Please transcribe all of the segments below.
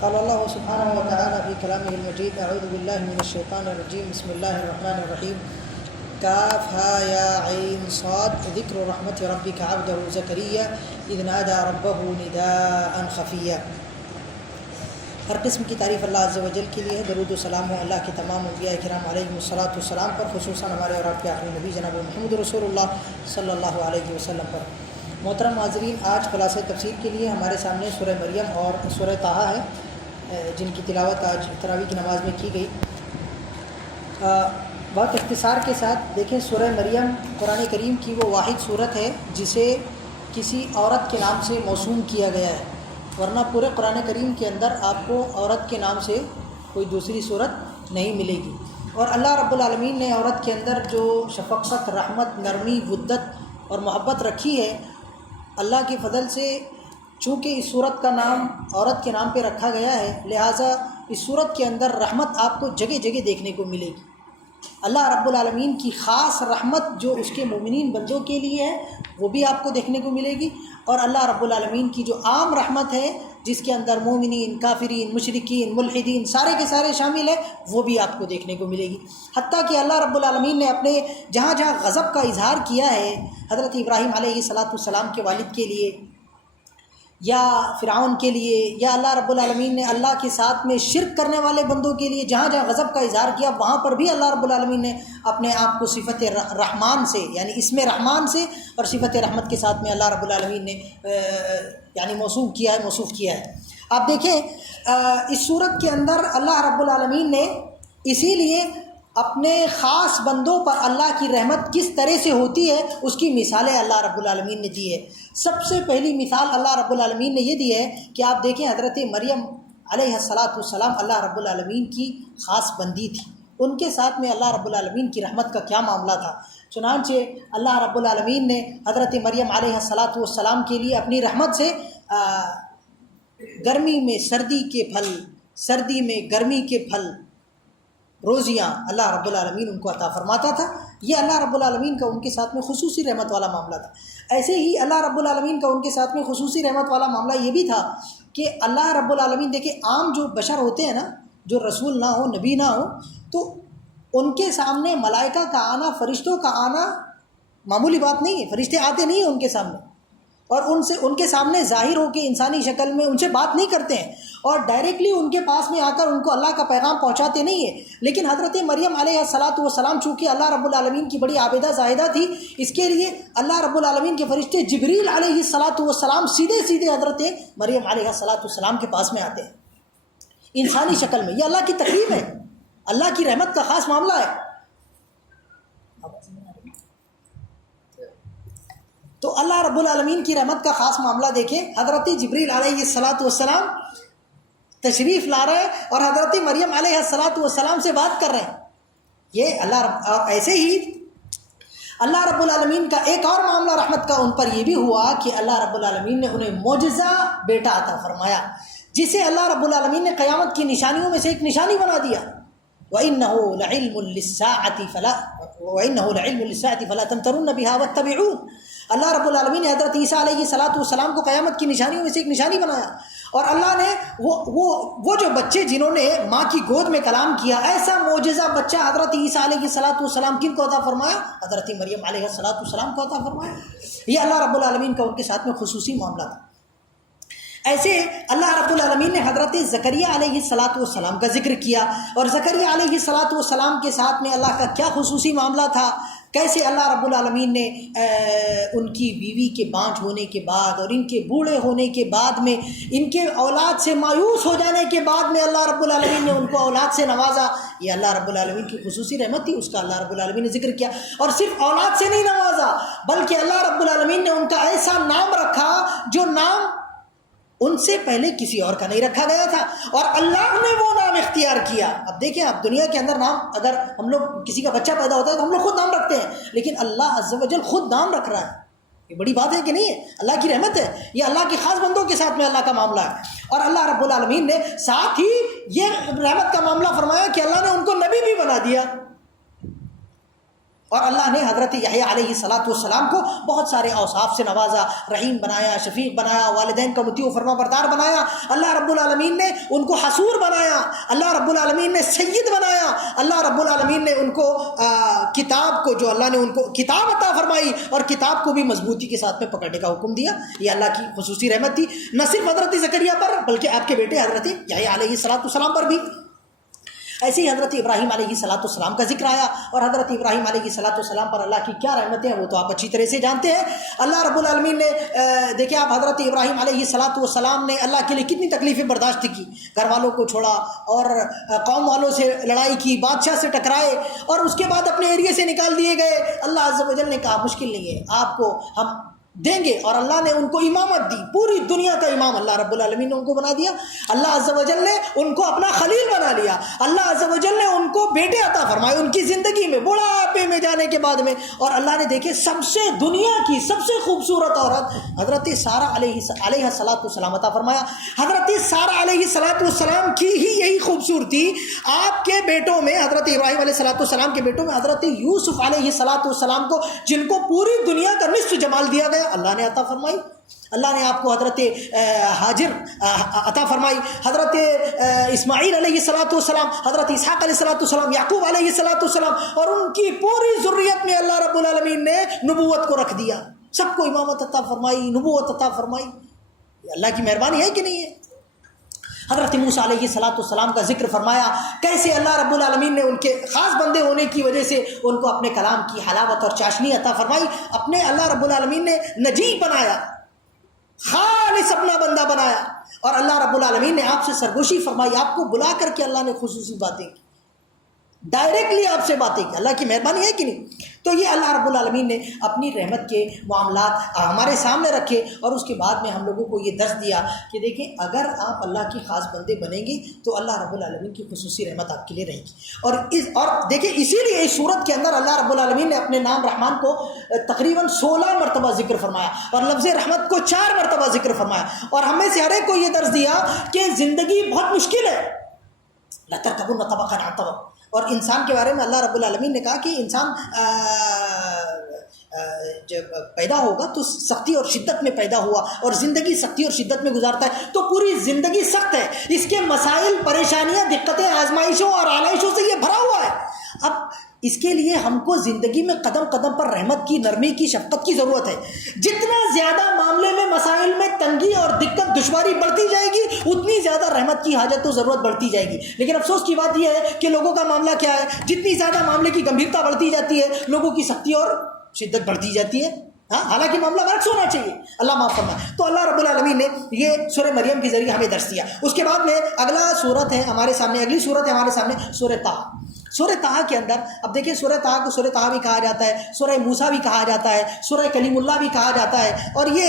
قال اللہ سبحانہ وتعالی فی کلامہ المجید اعوذ باللہ من الشیطان الرجیم بسم اللہ الرحمن الرحیم کاف ہا یا عین صاد ذکر رحمت ربک عبدہ زکریا اذ نادى ربہ نداء خفیا۔ ہر قسم کی تعریف اللہ عز و جل کے لیے ہے۔ درود و سلام ہو اللہ کے تمام انبیاء کرام علیہم الصلاۃ والسلام پر، خصوصاً ہمارے اور آپ کے آخری نبی جناب محمد رسول اللہ صلی اللہ علیہ وسلم پر۔ محترم حاضرین، آج خلاصہ تفسیر کے لیے ہمارے سامنے سورہ مریم اور سورہ طٰہٰ ہے، جن کی تلاوت آج تراویح کی نماز میں کی گئی۔ بہت اختصار کے ساتھ دیکھیں، سورہ مریم قرآن کریم کی وہ واحد صورت ہے جسے کسی عورت کے نام سے موسوم کیا گیا ہے، ورنہ پورے قرآن کریم کے اندر آپ کو عورت کے نام سے کوئی دوسری صورت نہیں ملے گی۔ اور اللہ رب العالمین نے عورت کے اندر جو شفقت، رحمت، نرمی، ودت اور محبت رکھی ہے، اللہ کے فضل سے چونکہ اس صورت کا نام عورت کے نام پہ رکھا گیا ہے، لہٰذا اس صورت کے اندر رحمت آپ کو جگہ جگہ دیکھنے کو ملے گی۔ اللہ رب العالمین کی خاص رحمت جو اس کے مومنین بندوں کے لیے ہے وہ بھی آپ کو دیکھنے کو ملے گی، اور اللہ رب العالمین کی جو عام رحمت ہے جس کے اندر مومنین، کافرین، مشرکین، ملحدین سارے کے سارے شامل ہیں، وہ بھی آپ کو دیکھنے کو ملے گی۔ حتیٰ کہ اللہ رب العالمین نے اپنے جہاں جہاں غضب کا اظہار کیا ہے حضرت ابراہیم علیہ السلام کے والد کے لیے، یا فرعون کے لیے، یا اللہ رب العالمین نے اللہ کے ساتھ میں شرک کرنے والے بندوں کے لیے جہاں جہاں غضب کا اظہار کیا، وہاں پر بھی اللہ رب العالمین نے اپنے آپ کو صفت رحمان سے، یعنی اسم رحمان سے اور صفت رحمت کے ساتھ میں اللہ رب العالمین نے یعنی موصوف کیا ہے۔ آپ دیکھیں اس صورت کے اندر اللہ رب العالمین نے اسی لیے اپنے خاص بندوں پر اللہ کی رحمت کس طرح سے ہوتی ہے اس کی مثالیں اللہ رب العالمین نے دی ہے۔ سب سے پہلی مثال اللہ رب العالمین نے یہ دی ہے کہ آپ دیکھیں حضرت مریم علیہ السلام اللہ رب العالمین کی خاص بندی تھی، ان کے ساتھ میں اللہ رب العالمین کی رحمت کا کیا معاملہ تھا۔ چنانچہ اللہ رب العالمین نے حضرت مریم علیہ السلام کے لیے اپنی رحمت سے گرمی میں سردی کے پھل، سردی میں گرمی کے پھل، روزیاں اللہ رب العالمین ان کو عطا فرماتا تھا۔ یہ اللہ رب العالمین کا ان کے ساتھ میں خصوصی رحمت والا معاملہ تھا۔ ایسے ہی اللہ رب العالمین کا ان کے ساتھ میں خصوصی رحمت والا معاملہ یہ بھی تھا کہ اللہ رب العالمین دیکھیں، عام جو بشر ہوتے ہیں نا، جو رسول نہ ہو، نبی نہ ہو، تو ان کے سامنے ملائکہ کا آنا، فرشتوں کا آنا معمولی بات نہیں ہے۔ فرشتے آتے نہیں ہیں ان کے سامنے، اور ان کے سامنے ظاہر ہو کے انسانی شکل میں ان سے بات نہیں کرتے ہیں، اور ڈائریکٹلی ان کے پاس میں آ کر ان کو اللہ کا پیغام پہنچاتے نہیں ہیں۔ لیکن حضرت مریم علیہ السلام چونکہ اللہ رب العالمین کی بڑی عابدہ زاہدہ تھی، اس کے لیے اللہ رب العالمین کے فرشتے جبریل علیہ السلام سیدھے حضرت مریم علیہ السلام کے پاس میں آتے ہیں انسانی شکل میں۔ یہ اللہ کی تکریم ہے، اللہ کی رحمت کا خاص معاملہ ہے۔ تو اللہ رب العالمین کی رحمت کا خاص معاملہ دیکھیں، حضرت جبریل علیہ السلام تشریف لا رہے ہیں اور حضرت مریم علیہ السلام سے بات کر رہے ہیں۔ یہ ایسے ہی اللہ رب العالمین کا ایک اور معاملہ رحمت کا ان پر یہ بھی ہوا کہ اللہ رب العالمین نے انہیں معجزہ بیٹا عطا فرمایا، جسے اللہ رب العالمین نے قیامت کی نشانیوں میں سے ایک نشانی بنا دیا۔ وَإِنَّهُ لَعِلْمٌ لِّلسَّاعَةِ فَلَا تَمْتَرُنَّ بِهَا وَاتَّبِعُونِ۔ اللہ رب العالمین نے حضرت عیسیٰ علیہ السلام کو قیامت کی نشانیوں میں سے ایک نشانی بنایا، اور اللہ نے وہ جو بچے جنہوں نے ماں کی گود میں کلام کیا، ایسا معجزہ بچہ حضرت عیسیٰ علیہ السلام کن کو عطا فرمایا؟ حضرت مریم علیہ السلام کو عطا فرمایا۔ یہ اللہ رب العالمین کا ان کے ساتھ میں خصوصی معاملہ تھا۔ ایسے اللہ رب العالمین نے حضرت زکریا علیہ السلام کا ذکر کیا، اور زکریا علیہ السلام کے ساتھ میں اللہ کا کیا خصوصی معاملہ تھا، کیسے اللہ رب العالمین نے ان کی بیوی کے بانجھ ہونے کے بعد اور ان کے بوڑھے ہونے کے بعد میں، ان کے اولاد سے مایوس ہو جانے کے بعد میں اللہ رب العالمین نے ان کو اولاد سے نوازا۔ یہ اللہ رب العالمین کی خصوصی رحمت تھی، اس کا اللہ رب العالمین نے ذکر کیا۔ اور صرف اولاد سے نہیں نوازا، بلکہ اللہ رب العالمین نے ان کا ایسا نام رکھا جو نام ان سے پہلے کسی اور کا نہیں رکھا گیا تھا، اور اللہ نے وہ نام اختیار کیا۔ اب دیکھیں، اب دنیا کے اندر نام، اگر ہم لوگ کسی کا بچہ پیدا ہوتا ہے تو ہم لوگ خود نام رکھتے ہیں، لیکن اللہ عز و جل خود نام رکھ رہا ہے۔ یہ بڑی بات ہے کہ نہیں ہے؟ اللہ کی رحمت ہے، یہ اللہ کے خاص بندوں کے ساتھ میں اللہ کا معاملہ ہے۔ اور اللہ رب العالمین نے ساتھ ہی یہ رحمت کا معاملہ فرمایا کہ اللہ نے ان کو نبی بھی بنا دیا۔ اور اللہ نے حضرت یحییٰ علیہ السلام کو بہت سارے اوصاف سے نوازا، رحیم بنایا، شفیق بنایا، والدین کا مطیع و فرما بردار بنایا۔ اللہ رب العالمین نے ان کو حصور بنایا، اللہ رب العالمین نے سید بنایا، اللہ رب العالمین نے ان کو کتاب کو، جو اللہ نے ان کو کتاب عطا فرمائی اور کتاب کو بھی مضبوطی کے ساتھ میں پکڑنے کا حکم دیا۔ یہ اللہ کی خصوصی رحمت تھی، نہ صرف حضرت زکریا پر بلکہ آپ کے بیٹے حضرت یحییٰ علیہ السلام پر بھی۔ ایسے ہی حضرت ابراہیم علیہ السلام کا ذکر آیا، اور حضرت ابراہیم علیہ السلام پر اللہ کی کیا رحمتیں ہیں وہ تو آپ اچھی طرح سے جانتے ہیں۔ اللہ رب العالمین نے دیکھیں آپ، حضرت ابراہیم علیہ السلام نے اللہ کے لیے کتنی تکلیفیں برداشت کی، گھر والوں کو چھوڑا اور قوم والوں سے لڑائی کی، بادشاہ سے ٹکرائے، اور اس کے بعد اپنے ایریے سے نکال دیے گئے۔ اللہ عز و جل نے کہا مشکل نہیں ہے، آپ کو ہم دیں گے، اور اللہ نے ان کو امامت دی، پوری دنیا کا امام اللہ رب العالمین نے ان کو بنا دیا۔ اللہ عز و جل نے ان کو اپنا خلیل بنا لیا، اللہ عز و جل نے ان کو بیٹے عطا فرمائے ان کی زندگی میں، بڑھاپے میں جانے کے بعد میں، اور اللہ نے دیکھے سب سے دنیا کی سب سے خوبصورت عورت حضرت سارہ علیہ السلام عطا فرمایا۔ حضرت سارہ علیہ السلام کی ہی یہی خوبصورتی آپ کے بیٹوں میں، حضرت ابراہیم علیہ السلام کے بیٹوں میں حضرت یوسف علیہ السلام کو، جن کو پوری دنیا کا نصف جمال دیا گیا، اللہ نے عطا فرمائی۔ اللہ نے آپ کو حضرت ہاجر عطا فرمائی، حضرت اسماعیل علیہ السلام، حضرت اسحاق علیہ السلام، یعقوب علیہ السلام، اور ان کی پوری ذریت میں اللہ رب العالمین نے نبوت کو رکھ دیا، سب کو امامت عطا فرمائی، نبوت عطا فرمائی۔ یہ اللہ کی مہربانی ہے کہ نہیں ہے؟ حضرت موسیٰ علیہ السلام کا ذکر فرمایا، کیسے اللہ رب العالمین نے ان کے خاص بندے ہونے کی وجہ سے ان کو اپنے کلام کی حلاوت اور چاشنی عطا فرمائی، اپنے اللہ رب العالمین نے نجیب بنایا، خالص اپنا بندہ بنایا، اور اللہ رب العالمین نے آپ سے سرگوشی فرمائی، آپ کو بلا کر کے اللہ نے خصوصی باتیں کی، ڈائریکٹلی آپ سے باتیں کی۔ اللہ کی مہربانی ہے کہ نہیں؟ تو یہ اللہ رب العالمین نے اپنی رحمت کے معاملات ہمارے سامنے رکھے، اور اس کے بعد میں ہم لوگوں کو یہ درس دیا کہ دیکھیں اگر آپ اللہ کی خاص بندے بنیں گے تو اللہ رب العالمین کی خصوصی رحمت آپ کے لیے رہے گی۔ اور دیکھیں اسی لیے اس صورت کے اندر اللہ رب العالمین نے اپنے نام رحمان کو تقریباً 16 مرتبہ ذکر فرمایا، اور لفظ رحمت کو 4 مرتبہ ذکر فرمایا، اور ہمیں سے ہر ایک کو یہ درس دیا کہ زندگی بہت مشکل ہے، لا ترکبن طبقا عن طبق۔ اور انسان کے بارے میں اللہ رب العالمین نے کہا کہ انسان جب پیدا ہوگا تو سختی اور شدت میں پیدا ہوا، اور زندگی سختی اور شدت میں گزارتا ہے، تو پوری زندگی سخت ہے، اس کے مسائل، پریشانیاں، دقتیں، آزمائشوں اور آلائشوں سے یہ بھرا ہوا ہے۔ اب اس کے لیے ہم کو زندگی میں قدم قدم پر رحمت کی، نرمی کی، شفقت کی ضرورت ہے۔ جتنا زیادہ معاملے میں، مسائل میں تنگی اور دقت، دشواری بڑھتی جائے گی، اتنی زیادہ رحمت کی حاجت و ضرورت بڑھتی جائے گی۔ لیکن افسوس کی بات یہ ہے کہ لوگوں کا معاملہ کیا ہے، جتنی زیادہ معاملے کی گمبھیرتا بڑھتی جاتی ہے، لوگوں کی سختی اور شدت بڑھتی جاتی ہے۔ حالانکہ معاملہ برعکس ہونا چاہیے، اللہ معاف فرمائے۔ تو اللہ رب العالمین نے یہ سورہ مریم کے ذریعے ہمیں درس دیا۔ اس کے بعد میں اگلا صورت ہے ہمارے سامنے، اگلی صورت ہے ہمارے سامنے سورہ طٰہٰ۔ سورہ طٰہٰ کے اندر اب دیکھیں سورہ طٰہٰ کو سورہ طٰہٰ بھی کہا جاتا ہے، سورہ موسیٰ بھی کہا جاتا ہے، سورہ کلیم اللہ بھی کہا جاتا ہے، اور یہ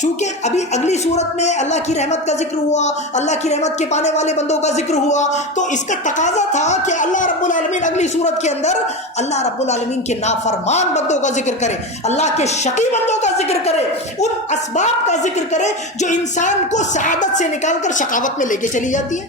چونکہ ابھی اگلی صورت میں اللہ کی رحمت کا ذکر ہوا، اللہ کی رحمت کے پانے والے بندوں کا ذکر ہوا، تو اس کا تقاضا تھا کہ اللہ رب العالمین اگلی صورت کے اندر اللہ رب العالمین کے نافرمان بندوں کا ذکر کرے، اللہ کے شقی بندوں کا ذکر کرے، ان اسباب کا ذکر کرے جو انسان کو سعادت سے نکال کر شقاوت میں لے کے چلی جاتی ہے۔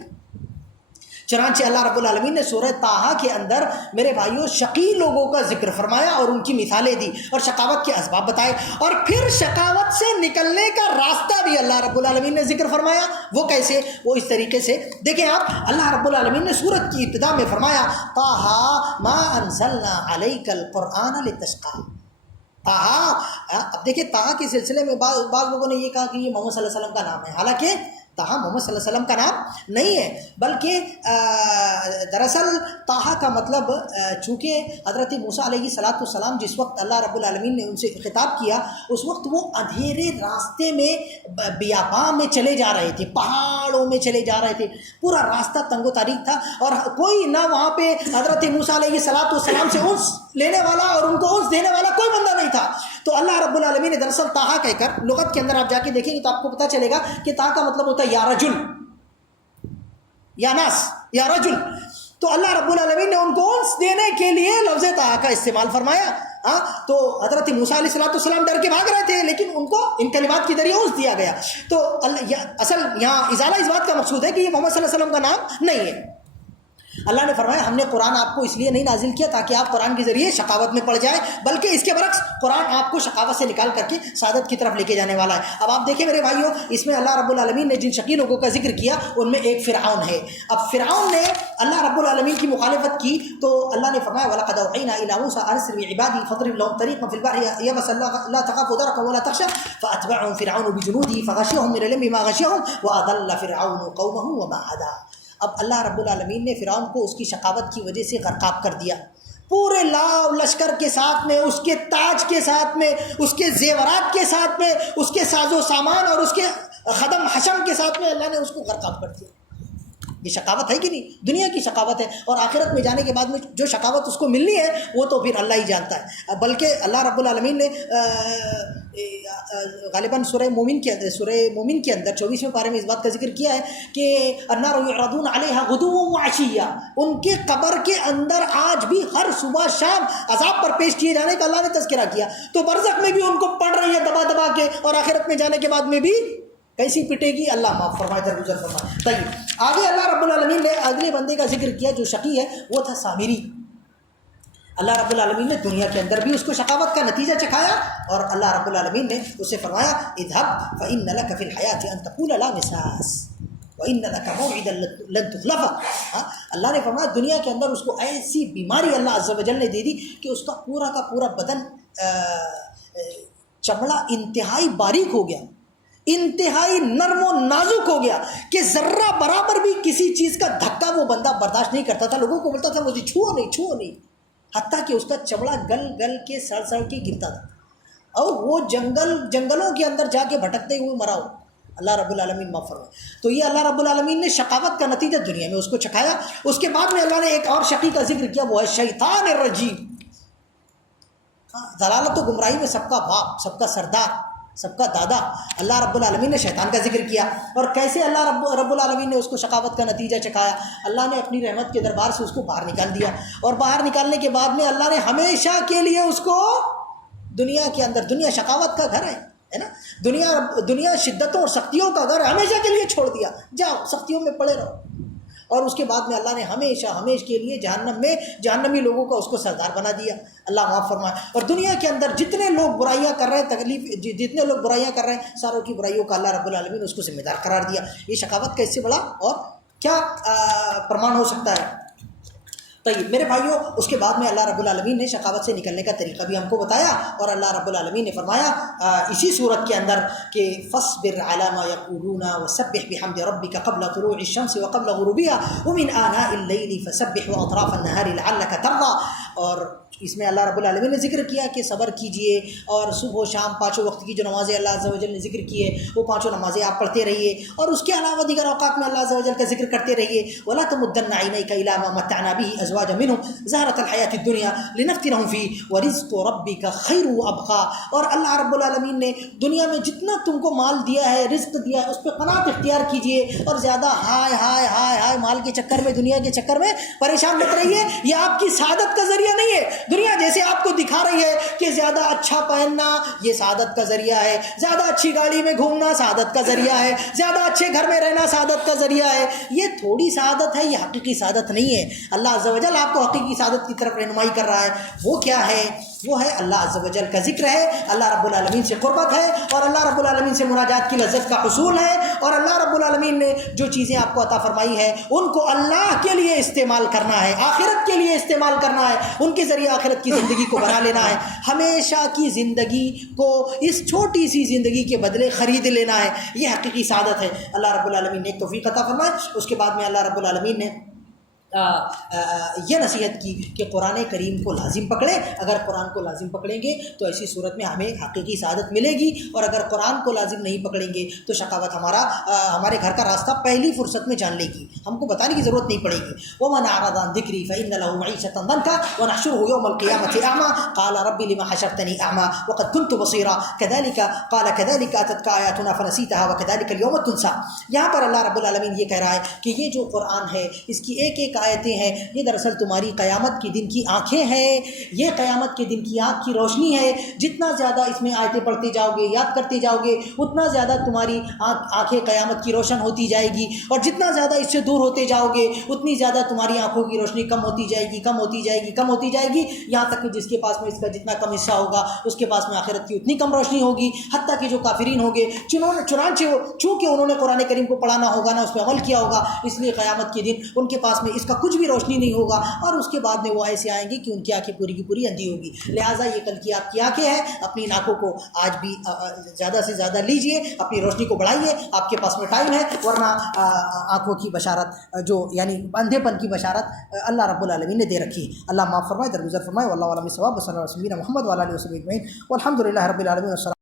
چنانچہ اللہ رب العالمین نے سورہ طٰہٰ کے اندر میرے بھائیوں شقی لوگوں کا ذکر فرمایا اور ان کی مثالیں دی اور شقاوت کے اسباب بتائے، اور پھر شقاوت سے نکلنے کا راستہ بھی اللہ رب العالمین نے ذکر فرمایا۔ وہ کیسے؟ وہ اس طریقے سے دیکھیں آپ، اللہ رب العالمین نے سورت کی ابتدا میں فرمایا طٰہٰ ما انزلنا علیک القرآن لتشقیٰ۔ طٰہٰ، اب دیکھیں طٰہٰ کے سلسلے میں بعض لوگوں نے یہ کہا کہ یہ محمد صلی اللہ علیہ وسلم کا نام ہے، حالانکہ طٰہٰ محمد صلی اللہ علیہ وسلم کا نام نہیں ہے، بلکہ دراصل طٰہٰ کا مطلب چونکہ حضرت موسیٰ علیہ السلام جس وقت اللہ رب العالمین نے ان سے خطاب کیا، اس وقت وہ اندھیرے راستے میں بیاباں میں چلے جا رہے تھے، پہاڑوں میں چلے جا رہے تھے، پورا راستہ تنگ و تاریک تھا، اور کوئی نہ وہاں پہ حضرت موسیٰ علیہ السلام سے انس لینے والا اور ان کو انس دینے والا کوئی بندہ نہیں تھا۔ تو اللہ رب العالمین نے دراصل طٰہٰ کہہ کر، لغت کے اندر آپ جا کے دیکھیں گے تو آپ کو پتہ چلے گا کہ طٰہٰ کا مطلب ہوتا ہے یا رجل، یا ناس، یا رجل۔ تو اللہ رب العالمین نے ان کو انس دینے کے لیے لفظ طٰہٰ کا استعمال فرمایا۔ تو حضرت موسیٰ علیہ السلام ڈر کے بھاگ رہے تھے، لیکن ان کو ان کلمات کے ذریعے انس دیا گیا۔ تو اصل یہاں ازالہ اس بات کا مقصود ہے کہ یہ محمد صلی اللہ علیہ وسلم کا نام نہیں ہے۔ اللہ نے فرمایا ہم نے قرآن آپ کو اس لیے نہیں نازل کیا تاکہ آپ قرآن کے ذریعے شقاوت میں پڑ جائیں، بلکہ اس کے برعکس قرآن آپ کو شقاوت سے نکال کر کے سعادت کی طرف لے کے جانے والا ہے۔ اب آپ دیکھیں میرے بھائیوں، اس میں اللہ رب العالمین نے جن شقی لوگوں کا ذکر کیا ان میں ایک فرعون ہے۔ اب فرعون نے اللہ رب العالمین کی مخالفت کی تو اللہ نے فرمایا وَلَقَدْ أَوْحَيْنَا إِلَىٰ مُوسَىٰ أَنْ أَسْرِ بِعِبَادِي فَاضْرِبْ لَهُمْ طَرِيقًا فِي الْبَحْرِ يَبَسًا لَا تَخَافُ دَرَكًا وَلَا تَخْشَىٰ فَأَتْبَعَهُمْ فِرْعَوْنُ بِجُنُودِهِ فَغَشِيَهُم مِّنَ الْيَمِّ مَا غَشِيَهُمْ وَأَضَلَّ فِرْعَوْنُ قَوْمَهُ وَمَا هَدَىٰ۔ اب اللہ رب العالمین نے فرعون کو اس کی شقاوت کی وجہ سے غرقاب کر دیا، پورے لاؤ لشکر کے ساتھ میں، اس کے تاج کے ساتھ میں، اس کے زیورات کے ساتھ میں، اس کے ساز و سامان اور اس کے خدم حشم کے ساتھ میں اللہ نے اس کو غرقاب کر دیا۔ یہ شقاوت ہے کہ نہیں؟ دنیا کی شقاوت ہے، اور آخرت میں جانے کے بعد میں جو شقاوت اس کو ملنی ہے وہ تو پھر اللہ ہی جانتا ہے۔ بلکہ اللہ رب العالمین نے غالباً سورہ مومن کے اندر 24ویں پارے میں اس بات کا ذکر کیا ہے کہ النار یعرضون علیہا غدوا وعشیا، ان کے قبر کے اندر آج بھی ہر صبح شام عذاب پر پیش کیے جانے کا اللہ نے تذکرہ کیا، تو برزخ میں بھی ان کو پڑ رہی ہے دبا دبا کے، اور آخرت میں جانے کے بعد میں بھی کیسی پٹے گی، اللہ معاف فرمائے، درگزر فرمائے۔ طيب آگے اللہ رب العالمین نے اگلے بندے کا ذکر کیا جو شقی ہے، وہ تھا سامری۔ اللہ رب العالمین نے دنیا کے اندر بھی اس کو شقاوت کا نتیجہ چکھایا، اور اللہ رب العالمین نے اسے فرمایا اذهب فإن لك في الحياة أن تقول لا مساس وإن لك موعدا لن تخلفه۔ اللہ نے فرمایا دنیا کے اندر اس کو ایسی بیماری اللہ عز و جل نے دے دی کہ اس کا پورا بدن چمڑا انتہائی باریک ہو گیا، انتہائی نرم و نازک ہو گیا کہ ذرہ برابر بھی کسی چیز کا دھکا وہ بندہ برداشت نہیں کرتا تھا، لوگوں کو بولتا تھا مجھے چھوؤ نہیں، حتیٰ کہ اس کا چمڑا گل کے سڑ کے گرتا تھا، اور وہ جنگلوں کے اندر جا کے بھٹکتے ہوئے مرا ہو۔ اللہ رب العالمین معاف فرمائے۔ تو یہ اللہ رب العالمین نے شقاوت کا نتیجہ دنیا میں اس کو چکھایا۔ اس کے بعد میں اللہ نے ایک اور شقی کا ذکر کیا، وہ ہے شیطان الرجیم۔ ضلالت و گمراہی میں سب کا باپ، سب کا سردار، سب کا دادا اللہ رب العالمین نے شیطان کا ذکر کیا، اور کیسے اللہ رب العالمین نے اس کو شقاوت کا نتیجہ چکھایا۔ اللہ نے اپنی رحمت کے دربار سے اس کو باہر نکال دیا، اور باہر نکالنے کے بعد میں اللہ نے ہمیشہ کے لیے اس کو دنیا کے اندر، دنیا شقاوت کا گھر ہے نا، دنیا شدتوں اور سختیوں کا گھر ہمیشہ کے لیے چھوڑ دیا، جاؤ سختیوں میں پڑے رہو، اور اس کے بعد میں اللہ نے ہمیشہ کے لیے جہنم میں جہنمی لوگوں کا اس کو سردار بنا دیا۔ اللہ معاف فرمائے۔ اور دنیا کے اندر جتنے لوگ برائیاں کر رہے ہیں، جتنے لوگ برائیاں کر رہے ہیں، ساروں کی برائیوں کا اللہ رب العالمین نے اس کو ذمہ دار قرار دیا۔ یہ شقاوت کا اس سے بڑا اور کیا پرمان ہو سکتا ہے؟ طيب میرے بھائیوں، اس کے بعد میں اللہ رب العالمین نے شقاوت سے نکلنے کا طریقہ بھی ہم کو بتایا، اور اللہ رب العالمین نے فرمایا اسی صورت کے اندر کہ فاصبر علی ما یقولون وسبح بحمد ربک قبل طلوع الشمس وقبل غروبها ومن آناء اللیل فسبح واطراف النہار لعلک ترضی۔ اور اس میں اللہ رب العالمین نے ذکر کیا کہ صبر کیجئے، اور صبح و شام پانچوں وقت کی جو نمازیں اللہ عز و جل نے ذکر کی ہے وہ پانچوں نمازیں آپ پڑھتے رہیے، اور اس کے علاوہ دیگر اوقات میں اللہ عز و جل کا ذکر کرتے رہیے۔ ولا تمدن عینیک الی ما متعنا به ازواجا منهم زہرۃ الحیاۃ الدنیا لنفتنهم فیہ ورزق ربک خیر وابقی۔ اور اللہ رب العالمین نے دنیا میں جتنا تم کو مال دیا ہے، رزق دیا ہے، اس پہ قناعت اختیار کیجئے، اور زیادہ ہائے مال کے چکر میں، دنیا کے چکر میں پریشان مت رہیے، یہ آپ کی سعادت کا ذریعہ نہیں ہے۔ دنیا جیسے آپ کو دکھا رہی ہے کہ زیادہ اچھا پہننا یہ سعادت کا ذریعہ ہے، زیادہ اچھی گاڑی میں گھومنا سعادت کا ذریعہ ہے، زیادہ اچھے گھر میں رہنا سعادت کا ذریعہ ہے، یہ تھوڑی سعادت ہے، یہ حقیقی سعادت نہیں ہے۔ اللہ عز و جل آپ کو حقیقی سعادت کی طرف رہنمائی کر رہا ہے۔ وہ کیا ہے؟ وہ ہے اللہ عز و جل کا ذکر ہے، اللہ رب العالمین سے قربت ہے، اور اللہ رب العالمین سے مناجات کی لذت کا حصول ہے، اور اللہ رب العالمین نے جو چیزیں آپ کو عطا فرمائی ہے ان کو اللہ کے لیے استعمال کرنا ہے، آخرت کے لیے استعمال کرنا ہے، ان کے ذریعے آخرت کی زندگی کو بنا لینا ہے، ہمیشہ کی زندگی کو اس چھوٹی سی زندگی کے بدلے خرید لینا ہے، یہ حقیقی سعادت ہے۔ اللہ رب العالمین نے ایک توفیق عطا فرمائے۔ اس کے بعد میں اللہ رب العالمین نے یہ نصیحت کی کہ قرآن کریم کو لازم پکڑیں۔ اگر قرآن کو لازم پکڑیں گے تو ایسی صورت میں ہمیں حقیقی سعادت ملے گی، اور اگر قرآن کو لازم نہیں پکڑیں گے تو شقاوت ہمارے گھر کا راستہ پہلی فرصت میں جان لے گی، ہم کو بتانے کی ضرورت نہیں پڑے گی۔ وَمَنْ أَعْرَضَ عَنْ ذِكْرِي فَإِنَّ لَهُ مَعِيشَةً ضَنْكَ وَنَحْشُرُهُ يَوْمَ الْقِيَامَةِ أَعْمَىٰ قَالَ رَبِّ لِمَ حَشَرْتَنِي أَعْمَىٰ وَقَدْ كُنْتُ بَصِيرًا كَذَلِكَ أَتَتْكَ آيَاتُنَا فَنَسِيتَهَا وَكَذَلِكَ الْيَوْمَ تُنسَىٰ۔ یہاں پر اللہ رب العالمین یہ کہہ رہا ہے کہ یہ جو قرآن ہے اس کی ایک ایک آیتیں ہیں، یہ دراصل تمہاری قیامت کے دن کی آنکھیں ہیں، یہ قیامت کے دن کی آنکھ کی روشنی ہے۔ جتنا زیادہ اس میں آیتیں پڑھتے جاؤ گے، یاد کرتے جاؤ گے، اتنا زیادہ تمہاری آنکھیں قیامت کی روشن ہوتی جائے گی، اور جتنا زیادہ اس سے دور ہوتے جاؤ گے اتنی زیادہ تمہاری آنکھوں کی روشنی کم ہوتی جائے گی، کم ہوتی جائے گی، کم ہوتی جائے گی، یہاں تک کہ جس کے پاس میں اس کا جتنا کم حصہ ہوگا اس کے پاس میں آخرت کی اتنی کم روشنی ہوگی، حتیٰ کہ جو کافرین ہوگے چونکہ انہوں نے قرآن کریم کو پڑھا نہ ہوگا، نہ اس پہ عمل کیا ہوگا، اس لیے قیامت کے دن ان کے پاس میں اس کا کچھ بھی روشنی نہیں ہوگا، اور اس کے بعد میں وہ ایسے آئیں گے کہ ان کی آنکھیں پوری کی پوری اندھی ہوگی۔ لہٰذا یہ کل کی آپ کی آنکھیں ہیں، اپنی ان آنکھوں کو آج بھی زیادہ سے زیادہ لیجئے، اپنی روشنی کو بڑھائیے، آپ کے پاس میں ٹائم ہے، ورنہ آنکھوں کی بشارت جو یعنی اندھے پن کی بشارت اللہ رب العالمین نے دے رکھی ہے۔ اللہ معاف فرمائے، درگزر فرمائے، واللہ اعلم بالصواب، صلی اللہ علیہ وسلم محمد وعلی آلہ وصحبہ اجمعین، والحمد للہ رب العالمین۔